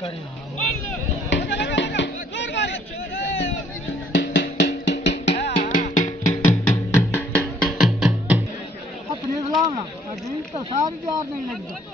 करें अपने बुलाना अजीब तो सारी जार नहीं लगती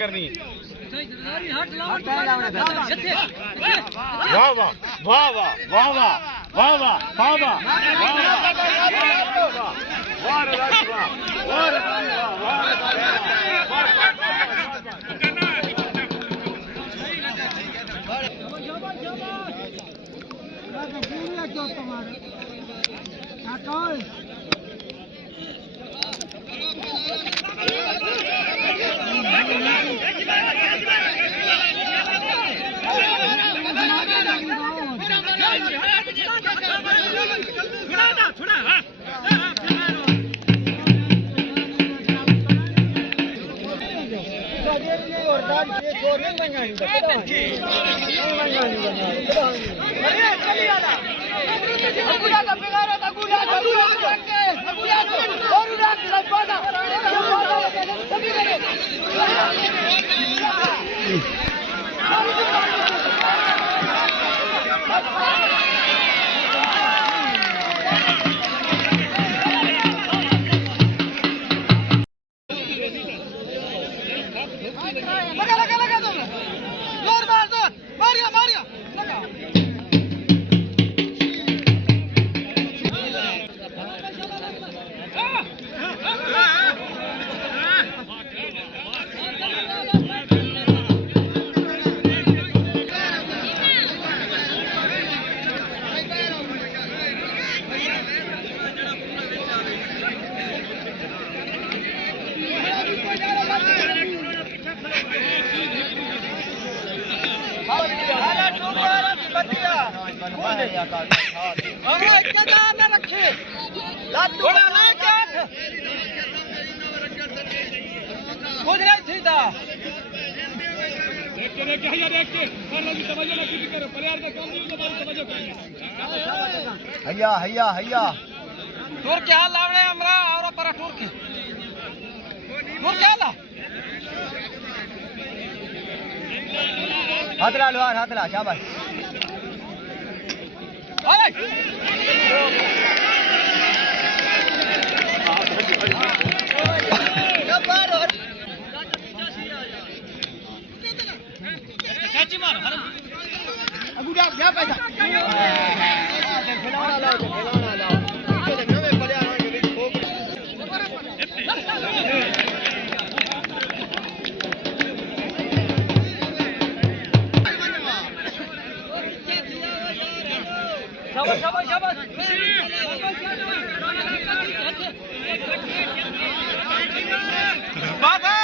करनी वाह वाह वाह वाह वाह वाह वाह वाह वाह वाह हैया हैया हैया टूर क्या लावले हमरा और पर टूर की टूर क्या ला हाथ ला शाबाश ओए चाची मार अबू जा पैसा खिलौना लाओ शाबाश शाबाश बाबा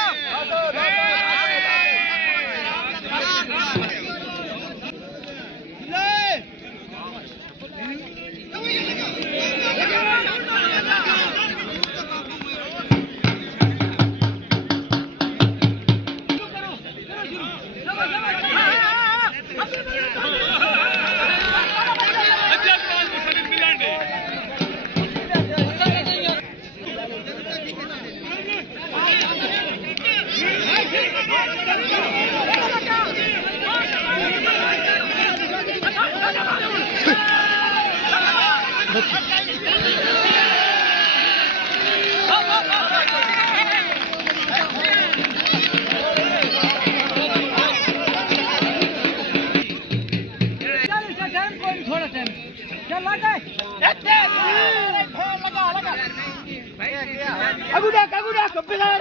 Aguda, kepala.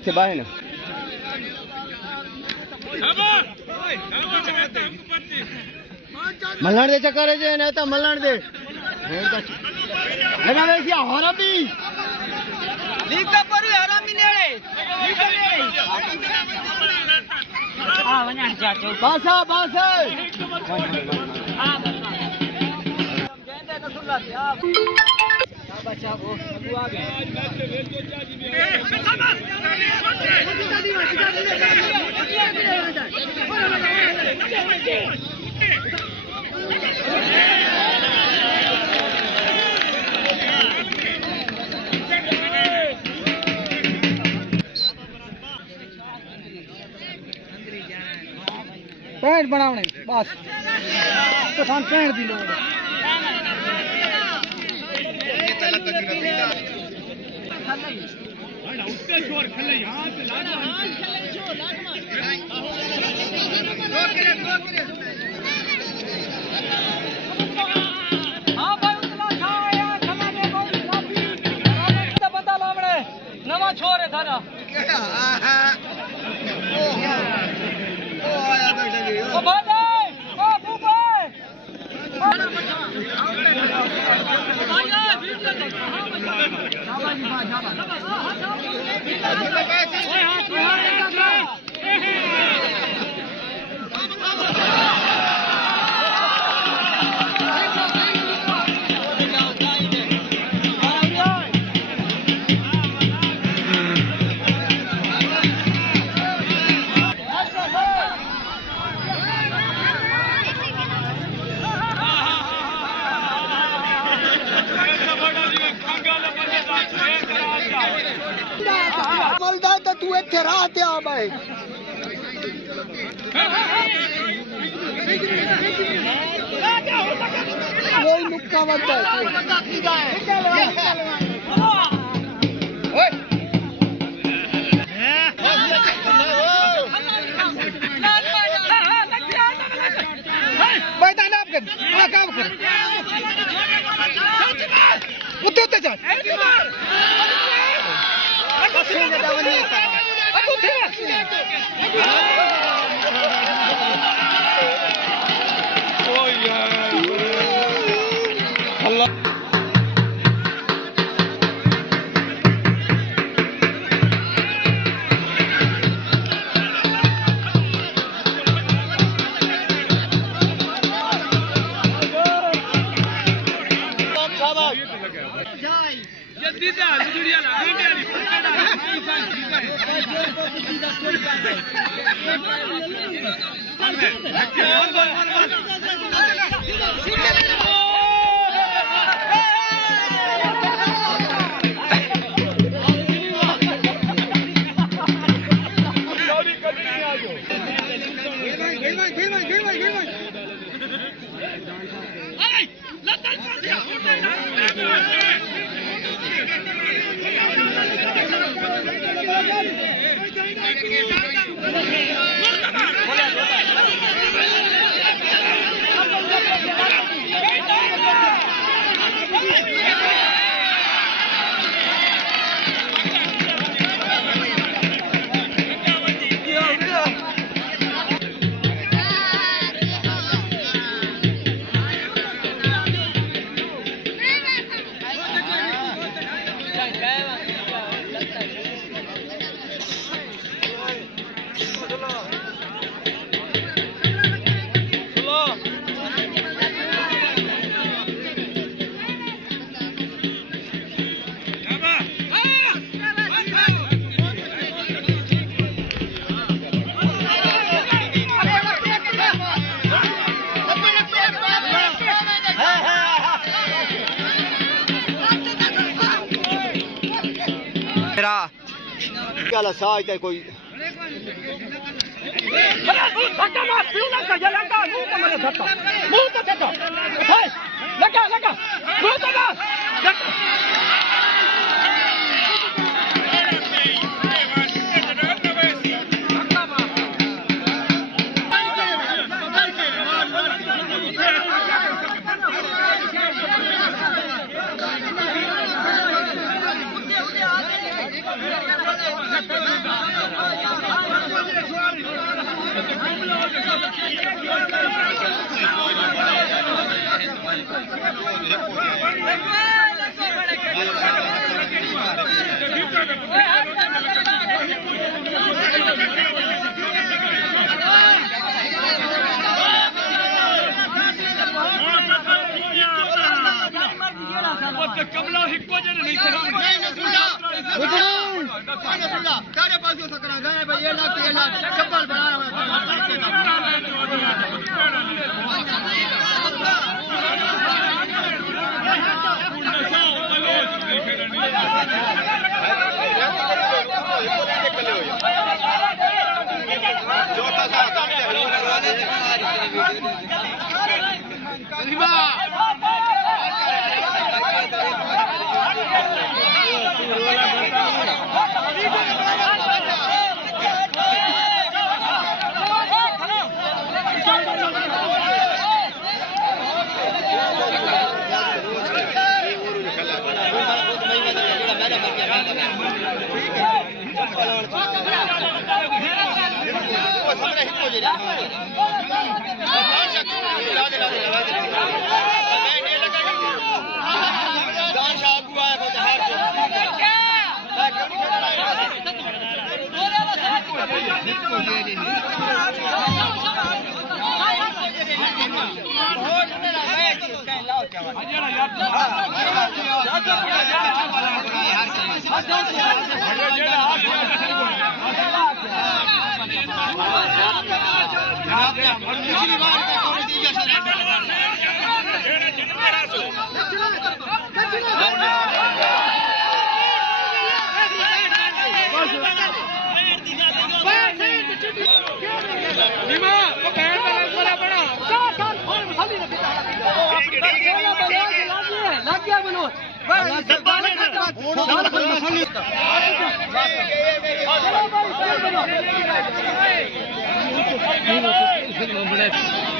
इतने बाहर ना मल्लाण दे चक्कर है जे नहीं तो मल्लाण दे लगा वैसी हरामी लीक तो परी हरामी नेड़े हां वना जाचो बासा हां गेंदे न सुला दिया बच्चा को अगु आ गया पैंट बनावने बस तो सान पैंट दी लोड़ नवा छोर है थारा ओ भाई ओ बुबे मलदा तो तू इत्थे राह ते आ भाई कोई मुक्का मत काम कर उते चल क्या लसा है कोई धक्का मार क्यों लगा ये लगा मुंह पे मारे धक्का मुंह पे धक्का लगा मुंह पे कमला हिको जने नहीं तेरे पास हो सकना है भाई ये ना चप्पल बनाया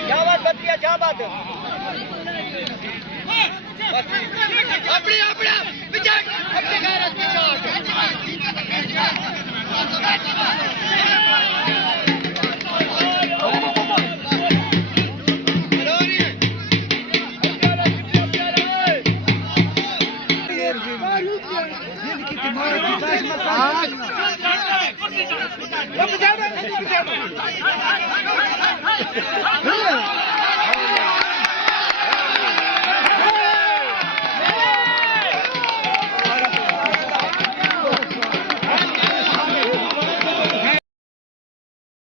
क्या बात बतिया क्या बात है अपने अपने विचार अपने गैरत विचार